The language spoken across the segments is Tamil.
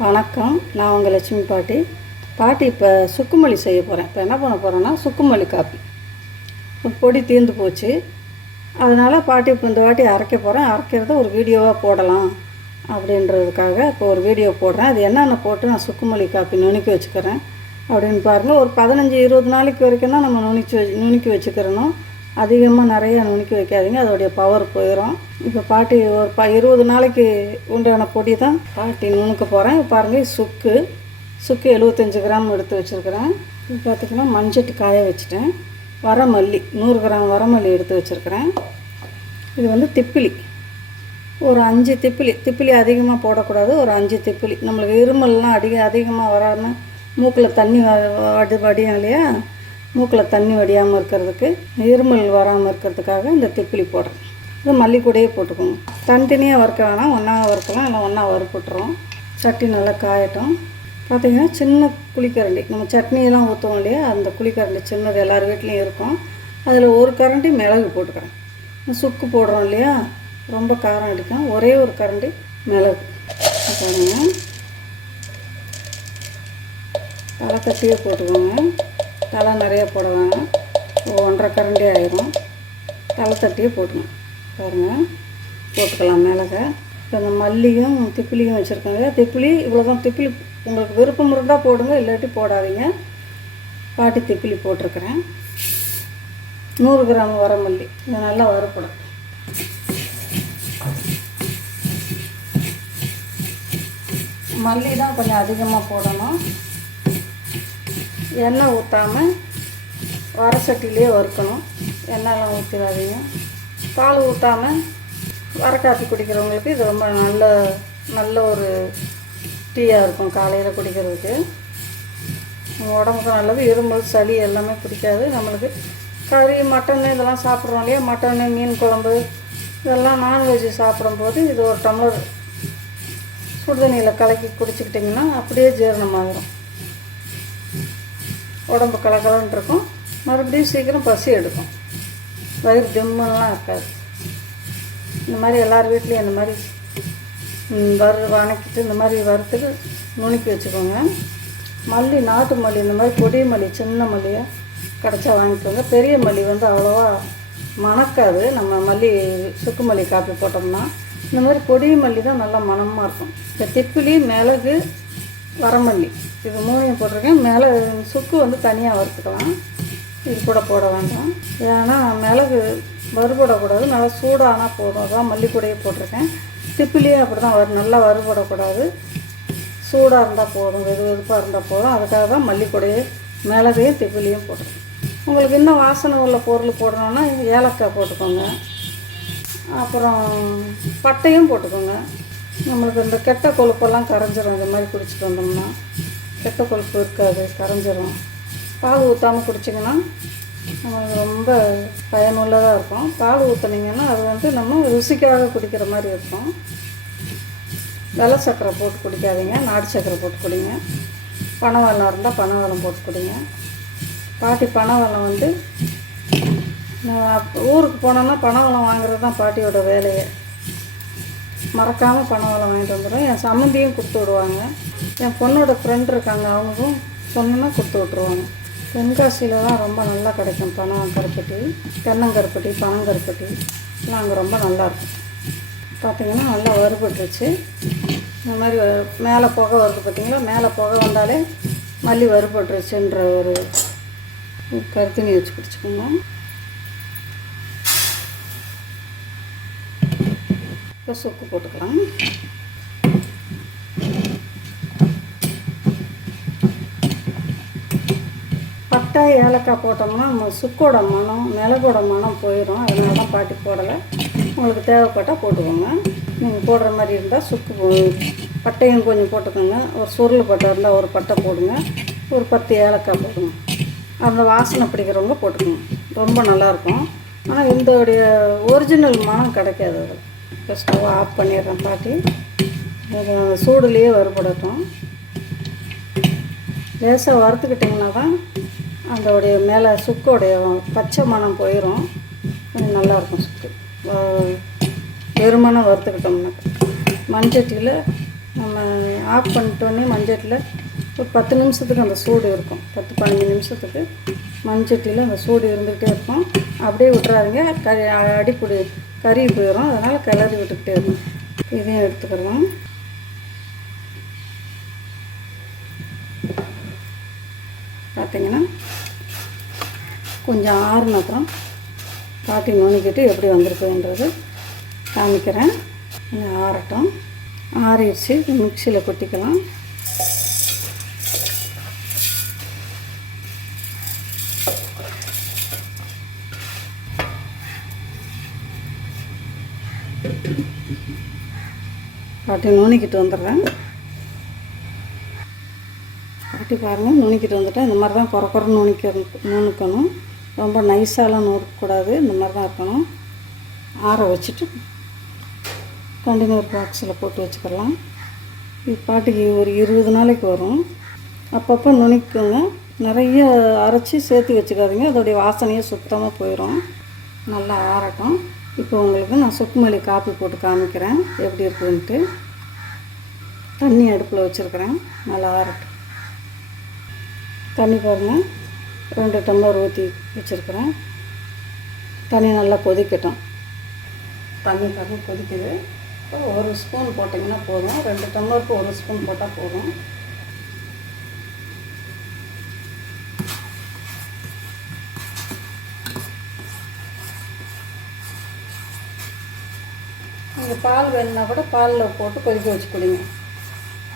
வணக்கம். நான் உங்கள் லட்சுமி பாட்டி. பாட்டி இப்போ சுக்குமல்லி செய்ய போகிறேன் இப்போ என்ன பண்ண போகிறேன்னா சுக்குமல்லி காப்பி. பொடி தீர்ந்து போச்சு. அதனால் பாட்டி இப்போ இந்த வாட்டி அரைக்க போகிறேன் அரைக்கிறத ஒரு வீடியோவாக போடலாம் அப்படின்றதுக்காக இப்போ ஒரு வீடியோ போடுறேன். அது என்னென்ன போட்டு நான் சுக்குமல்லி காப்பி நுணுக்கி வச்சுக்கிறேன் அப்படின்னு பாருங்கள் ஒரு பதினஞ்சு இருபது நாளைக்கு வரைக்கும் தான் நம்ம நுணுக்கி வச்சு நுணுக்கி வச்சுக்கிறணும். அதிகமாக நிறைய நுணுக்கி வைக்காதீங்க. அதோடைய பவர் போயிடும் இப்போ பாட்டி ஒரு ப இருபது நாளைக்கு உண்டான பொடி தான் பாட்டி நுணுக்க போகிறேன் பாருங்கள் சுக்கு. சுக்கு எழுபத்தஞ்சு கிராம் எடுத்து வச்சுருக்கிறேன். இது பார்த்திங்கன்னா மஞ்சட்டு காய வச்சுட்டேன். வரமல்லி நூறு கிராம் வரமல்லி எடுத்து வச்சுருக்கிறேன். இது வந்து திப்பிலி. ஒரு அஞ்சு திப்பிலி திப்பிலி அதிகமாக போடக்கூடாது. ஒரு அஞ்சு திப்பிலி. நம்மளுக்கு இருமல்லாம் அதிக அதிகமாக வராமல் மூக்கில் தண்ணி வ வடி வடியும் இல்லையா? மூக்கில் தண்ணி வடியாமல் இருக்கிறதுக்கு இருமல் வராமல் இருக்கிறதுக்காக இந்த திப்பிலி போடுறேன் இது மல்லிக்கூடையே போட்டுக்கோங்க. தனித்தனியாக வறுக்க வேணாம். ஒன்றா வறுக்கலாம் இல்லை ஒன்றா வறுப்புட்டுறோம். சட்டி நல்லா காயட்டும். பார்த்தீங்கன்னா சின்ன குழிக்கரண்டி நம்ம சட்னியெல்லாம் ஊற்றுவோம் இல்லையா? அந்த குழிக்கரண்டி சின்னது எல்லார் வீட்லேயும் இருக்கும். அதில் ஒரு கரண்டி மிளகு போட்டுக்கிறேன் சுக்கு போடுறோம் இல்லையா? ரொம்ப காரம் அடிக்கும். ஒரே ஒரு கரண்டி மிளகு. பாருங்க. தலை கட்டியே போட்டுக்கோங்க. தலை நிறைய போட ஒன்றரை கரண்டி ஆயிரும். தலை தட்டியே போட்டுங்க பாருங்கள் போட்டுக்கலாம் மிளகை இப்போ இந்த மல்லியும் திப்பிலியும் வச்சுருக்காங்க. திப்பிலி இவ்வளோதான் திப்பிலி உங்களுக்கு விருப்பம் இருந்தால் போடுங்க. இல்லாட்டி போடாதீங்க. பாட்டி திப்பிலி போட்டிருக்கிறேன். நூறு கிராம் வரமல்லி இது நல்லா வறுப்படும் மல்லி தான் கொஞ்சம் அதிகமாக போடணும். எண்ணெய் ஊற்றாமல் வர சட்டிலே வறுக்கணும். எண்ணெய்லாம் ஊற்றிடாதீங்க பால் ஊற்றாமல் வர காஃபி குடிக்கிறவங்களுக்கு இது ரொம்ப நல்ல நல்ல ஒரு டீயாக இருக்கும் காலையில் குடிக்கிறதுக்கு. உடம்புக்கு நல்லது இருமல் சளி எல்லாமே பிடிக்காது. நம்மளுக்கு கறி மட்டன் இதெல்லாம் சாப்பிட்றோம் இல்லையா? மட்டன் மீன் குழம்பு இதெல்லாம் நான்வெஜ் சாப்பிடும்போது இது ஒரு டம்ளர் சுடுதண்ணியில் கலக்கி குடிச்சிக்கிட்டிங்கன்னா அப்படியே ஜீரணமாகிடும் உடம்பு கலகலன்னு இருக்கும் மறுபடியும் சீக்கிரம் பசி எடுக்கும். வயிறு திம்மெல்லாம் இருக்காது. இந்த மாதிரி எல்லார் வீட்லேயும் இந்த மாதிரி வறு வணக்கிட்டு இந்த மாதிரி வறுத்துட்டு நுணுக்கி வச்சுக்கோங்க. மல்லி நாட்டு மல்லி இந்த மாதிரி பொடி மல்லி சின்ன மல்லியை கிடச்சா வாங்கிக்கோங்க பெரிய மல்லி வந்து அவ்வளோவா மணக்காது. நம்ம மல்லி சுக்கு மல்லி காப்பி போட்டோம்னா. இந்த மாதிரி பொடி மல்லி தான் நல்லா மணமாக இருக்கும். இந்த திப்பிலி மிளகு வரமல்லி. இது மூணையும் போட்டிருக்கேன். மேலே சுக்கு வந்து தனியாக வறுத்துக்கலாம். இது கூட போட வேண்டாம். ஏன்னா மிளகு வறுபடக்கூடாது. நல்லா சூடானா போதும். அதான் மல்லிக்கூடையே போட்டிருக்கேன். திப்பிலியே அப்படி தான் வரும் நல்லா வறுபடக்கூடாது. சூடாக இருந்தால் போதும். வெது வெதுப்பாக இருந்தால் போதும். அதுக்காக தான் மல்லிக்கூடையே மிளகையும் திப்பிலையும் போட்டிருக்கேன். உங்களுக்கு இன்னும் வாசனை உள்ள பொருள் போடணுன்னா ஏலக்காய் போட்டுக்கோங்க. அப்புறம் பட்டையும் போட்டுக்கோங்க. நம்மளுக்கு இந்த கெட்ட கொழுப்பெல்லாம் கரைஞ்சிரும். இந்த மாதிரி குடிச்சிட்டு வந்தோம்னா கெட்ட கொழுப்பு இருக்காது கரைஞ்சிரும். பால் ஊற்றாமல் குடிச்சிங்கன்னா நம்மளுக்கு ரொம்ப பயனுள்ளதாக இருக்கும். பால் ஊற்றுனீங்கன்னா அது வந்து நம்ம ருசிக்காக குடிக்கிற மாதிரி இருக்கும். வெள்ளை சர்க்கரை போட்டு குடிக்காதீங்க நாட்டு சர்க்கரை போட்டு குடிங்க. பனவெல்லம் இருந்தால் பனவெல்லம் போட்டு குடிங்க. பாட்டி பனவெல்லம் வந்து ஊருக்கு போனோன்னா பனவெல்லம் வாங்குறது தான் பாட்டியோட வேலையை. மறக்காமல் பனைவெல்லம் வாங்கிட்டு வந்துடுவேன் என் சம்மந்தியும் கொடுத்து விடுவாங்க. என் பொண்ணோட ஃப்ரெண்ட் இருக்காங்க அவங்களும் சொன்னோன்னா கொடுத்து விட்ருவாங்க தென்காசியில் தான் ரொம்ப நல்லா கிடைக்கும். பனம் கருப்பட்டி தென்னங்கருப்பட்டி பனங்கருப்பட்டி. எல்லாம் அங்கே ரொம்ப நல்லாயிருக்கும் பார்த்திங்கன்னா நல்லா வறுபட்டுருச்சு இந்த மாதிரி மேலே புகை வருது பார்த்திங்களா மேலே புகை வந்தாலே மல்லி வறுபட்டுருச்சுன்ற ஒரு கருத்தினி வச்சு குடிச்சுக்கோங்க இப்போ சுக்கு போட்டுக்கலாம். பட்டை ஏலக்காய் போட்டோம்னா நம்ம சுக்கோட மனம் மிளகோட மனம் போயிடும் அதனால தான் பாட்டி போடலை. உங்களுக்கு தேவைப்பட்டால் போட்டுக்கோங்க. நீங்கள் போடுற மாதிரி இருந்தால் சுக்கு போ- பட்டையும் கொஞ்சம் போட்டுக்கோங்க. ஒரு சுருள் பட்டை இருந்தால் ஒரு பட்டை போடுங்க. ஒரு பத்து ஏலக்காய் போடுங்க. அந்த வாசனை பிடிக்கிறவங்க போட்டுக்கோங்க. ரொம்ப நல்லாயிருக்கும். ஆனால் இதோடைய ஒரிஜினல் மனம் கிடைக்காது அது. இப்போ ஸ்டவ் ஆஃப் பண்ணிடுறேன் பாட்டி. சூடுலேயே வறுபடட்டும். லேசாக வறுத்துக்கிட்டிங்கன்னா தான் அதோடைய மேலே சுக்கோடைய பச்சை மணம் போயிடும் கொஞ்சம் நல்லாயிருக்கும் சுக்கு. வெறுமனம் வறுத்துக்கிட்டோம்னாக்கா மண்சட்டியில் நம்ம ஆஃப் பண்ணிட்டோன்னே மஞ்சட்டியில் ஒரு பத்து நிமிஷத்துக்கு அந்த சூடு இருக்கும். பத்து பதினஞ்சு நிமிஷத்துக்கு மண்சட்டியில் அந்த சூடு இருந்துக்கிட்டே இருக்கும். அப்படியே விட்டுறாதீங்க. கறி அடிப்பிடி கறி போயிடும் அதனால் கிளறி விட்டுக்கிட்டே இருக்கும் இதையும் எடுத்துக்கலாம். பார்த்தீங்கன்னா கொஞ்சம் ஆறுன அப்புறம் காட்டி நுணுக்கிட்டு எப்படி வந்திருக்குன்றது காமிக்கிறேன். கொஞ்சம் ஆறட்டும். ஆறிடுச்சு. மிக்சியில் கொட்டிக்கலாம். காட்டி நுணுக்கிட்டு வந்துடுறேன். காட்டி பாருங்கள் நுணுக்கிட்டு வந்துட்டேன் இந்த மாதிரி தான் குறை குறை நுணுக்க நுணுக்கணும். ரொம்ப நைஸாலாம் நுணுக்கக்கூடாது இந்த மாதிரி தான் இருக்கணும். ஆற வச்சுட்டு கண்டெய்னர் பாக்ஸில் போட்டு வச்சுக்கலாம். இது பாட்டுக்கு ஒரு இருபது நாளைக்கு வரும். அப்பப்போ நுணிக்குங்க. நிறைய அரைச்சி சேர்த்து வச்சுக்காதீங்க. அதோடைய வாசனையே சுத்தமாக போயிடும் நல்லா ஆறட்டும். இப்போ உங்களுக்கு நான் சுக்குமல்லி காப்பி போட்டு காமிக்கிறேன். எப்படி இருக்குதுன்ட்டு தண்ணி அடுப்பில் வச்சுருக்கிறேன். நல்லா ஆறட்டும். தண்ணி பாருங்கள் ரெண்டு டம்ளர் ஊற்றி வச்சுருக்கிறேன். தண்ணி நல்லா கொதிக்கட்டும். தண்ணி பாருங்கள் கொதிக்குது. இப்போ ஒரு ஸ்பூன் போட்டிங்கன்னா போதும். ரெண்டு டம்ளருக்கு ஒரு ஸ்பூன் போட்டால் போதும். உங்களுக்கு பால் வேணும்னா கூட பாலில் போட்டு கொதிக்க வச்சு குடிங்க.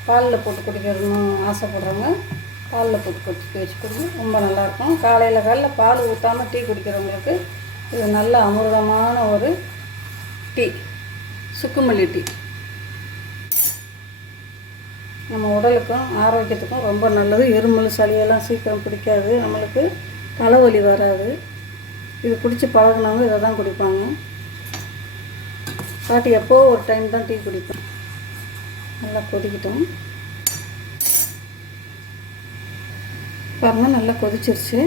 பாலில் போட்டு குடிக்கணும்னு ஆசைப்படுறவங்க பாலில் போட்டு கொதிக்க வச்சு குடிங்க. ரொம்ப நல்லாயிருக்கும். காலையில் காலையில் பால் ஊற்றாமல் டீ குடிக்கிறவங்களுக்கு இது நல்ல அமிர்தமான ஒரு டீ சுக்குமல்லி டீ. நம்ம உடலுக்கும் ஆரோக்கியத்துக்கும் ரொம்ப நல்லது. எருமல் சளியெல்லாம் சீக்கிரம் பிடிக்காது. நம்மளுக்கு தலைவலி வராது. இது குடித்து பழகினவங்க இதை தான் குடிப்பாங்க. பாட்டி எப்போ ஒரு டைம் தான் டீ குடிப்பேன் நல்லா கொதிக்கிட்டோம். பாருங்கள் நல்லா கொதிச்சிருச்சு.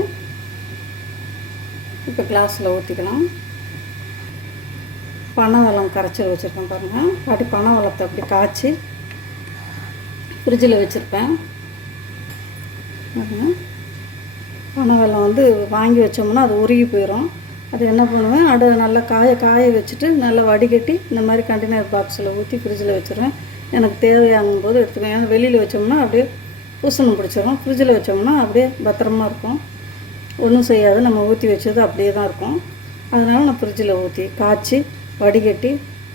இப்போ கிளாஸில் ஊற்றிக்கலாம் பனை கரைச்சல் வச்சுருக்கேன் பாருங்கள் பாட்டி பனை வெல்லத்தை அப்படி காய்ச்சி ஃப்ரிட்ஜில் வச்சுருப்பேன். பாருங்க. பனை வந்து வாங்கி வச்சோம்னா அது உருகி போயிடும் அது என்ன பண்ணுவேன் அடை நல்லா காய காய வச்சுட்டு நல்லா வடிகட்டி இந்த மாதிரி கண்டெய்னர் பாக்ஸில் ஊற்றி ஃப்ரிட்ஜில் வச்சுருவேன். எனக்கு தேவையாகும் போது எடுத்துக்கேன் ஏன்னா வெளியில் வச்சோம்னா அப்படியே பூசணம் பிடிச்சிடும் ஃப்ரிட்ஜில் வச்சோம்னா அப்படியே பத்திரமா இருக்கும். ஒன்றும் செய்யாது. நம்ம ஊற்றி வச்சது அப்படியே தான் இருக்கும். அதனால் நான் ஃப்ரிட்ஜில் ஊற்றி காய்ச்சி வடிகட்டி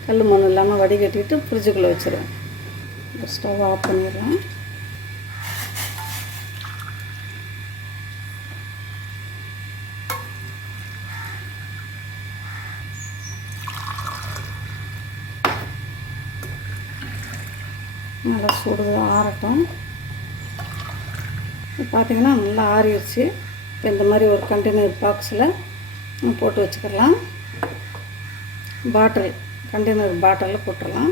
கல் மண் இல்லாமல் வடிகட்டிட்டு ஃப்ரிட்ஜுக்குள்ளே வச்சுருவேன். ஸ்டவ் ஆஃப் பண்ணிடுறேன் நல்லா சுடு ஆறட்டும். பார்த்தீங்கன்னா நல்லா ஆறிடுச்சு. இப்போ இந்த மாதிரி ஒரு கண்டெய்னர் பாக்ஸில் போட்டு வச்சுக்கலாம். பாட்டில் கண்டெய்னர் பாட்டிலில் போட்டுடலாம்.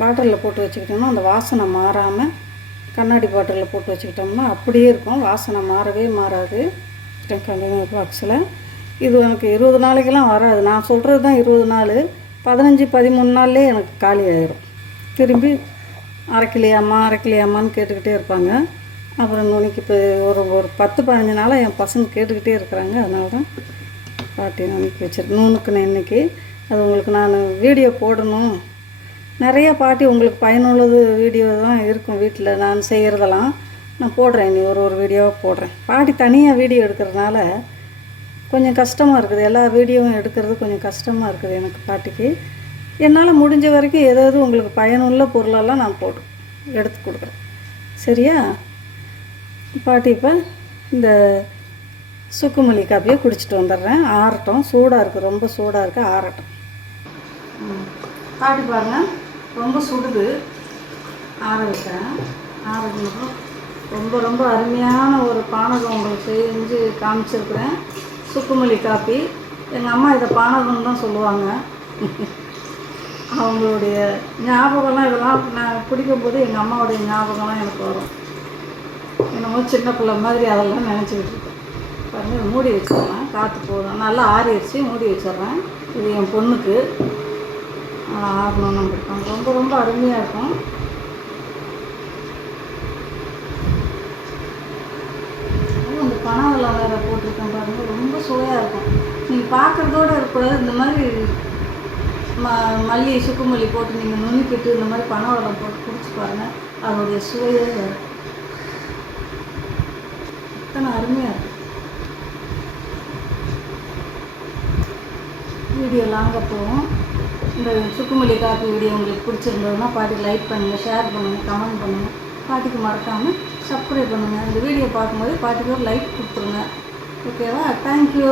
பாட்டிலில் போட்டு வச்சுக்கிட்டோம்னா அந்த வாசனை மாறாமல் கண்ணாடி பாட்டிலில் போட்டு வச்சுக்கிட்டோம்னா அப்படியே இருக்கும். வாசனை மாறவே மாறாது. கண்டெய்னர் பாக்ஸில் இது எனக்கு இருபது நாளைக்கெல்லாம் வராது. நான் சொல்கிறது தான் இருபது நாள். பதினஞ்சு பதிமூணு நாள்லேயே எனக்கு காலி ஆயிரும். திரும்பி அரைக்கிலையாம்மா அரைக்கிலையாம்மான்னு கேட்டுக்கிட்டே இருப்பாங்க. அப்புறம் நுனிக்கு இப்போ ஒரு ஒரு பத்து பதினஞ்சு நாளாக என் பசங்க கேட்டுக்கிட்டே இருக்கிறாங்க. அதனால தான் பாட்டி நுணுக்கி வச்சிருக்கேன். நுணுக்குனேன் இன்னைக்கு அது உங்களுக்கு நான் வீடியோ போடணும். நிறைய பாட்டி உங்களுக்கு பயனுள்ளது வீடியோ தான் இருக்கும் வீட்டில். நான் செய்கிறதெல்லாம் நான் போடுறேன். இனி ஒரு ஒரு வீடியோவாக போடுறேன். பாட்டி தனியாக வீடியோ எடுக்கிறதுனால கொஞ்சம் கஷ்டமாக இருக்குது. எல்லா வீடியோவும் எடுக்கிறது கொஞ்சம் கஷ்டமாக இருக்குது எனக்கு பாட்டிக்கு. என்னால் முடிஞ்ச வரைக்கும் ஏதாவது உங்களுக்கு பயனுள்ள பொருளெல்லாம் நான் போட்டு எடுத்து கொடுக்குறேன். சரியா? பாட்டி இப்போ இந்த சுக்குமல்லி காப்பியை குடிச்சிட்டு வந்துடுறேன். ஆறட்டும். சூடாக இருக்குது ரொம்ப சூடாக இருக்குது ஆறட்டும். ம். பாட்டி பாருங்க. ரொம்ப சுடுது. ஆற வைக்கிறேன். ஆறதுக்கு ரொம்ப ரொம்ப அருமையான ஒரு பானகம் உங்களுக்கு செஞ்சு காமிச்சிருக்கிறேன். சுக்குமல்லி காப்பி. எங்கள் அம்மா இதை பானகம்னு தான் சொல்லுவாங்க. அவங்களுடைய ஞாபகம்லாம் இதெல்லாம் நான் பிடிக்கும்போது எங்கள் அம்மாவுடைய ஞாபகம்லாம் எனக்கு வரும். என்னமோ சின்ன பிள்ளை மாதிரி அதெல்லாம் நினச்சிக்கிட்டு இருக்கேன். பாருங்கள் மூடி வச்சிடுறேன். காற்று போதும். நல்லா ஆறிடுச்சு மூடி வச்சிடுறேன். இது என் பொண்ணுக்கு. ஆறணும் நம்ம ரொம்ப ரொம்ப அருமையாக இருக்கும். அந்த பனவெல்லாம் வேறு போட்டிருக்கேன் பாருங்கள் ரொம்ப சுவையாக இருக்கும். நீங்கள் பார்க்குறதோட இருக்கக்கூடாது. இந்த மாதிரி ம மல்லி சுக்குமல்லி போட்டு நீங்கள் நுணுக்கிட்டு இந்த மாதிரி பனவெல்லாம் போட்டு குடிச்சு பாருங்கள் அதோடைய சுவையே வேறு. அத்தனை அருமையாக இருக்கும் வீடியோ லாங்காக போகும். இந்த சுக்குமல்லி காப்பி வீடியோ உங்களுக்கு பிடிச்சிருந்ததுன்னா பாட்டிக்கு லைக் பண்ணுங்கள் ஷேர் பண்ணுங்கள் கமெண்ட் பண்ணுங்கள் பாட்டிக்கு மறக்காமல் சப்ஸ்கிரைப் பண்ணுங்கள் இந்த வீடியோ பார்க்கும்போது பாட்டிக்கு ஒரு லைக் கொடுத்துருங்க. ஓகேவா? தேங்க்யூ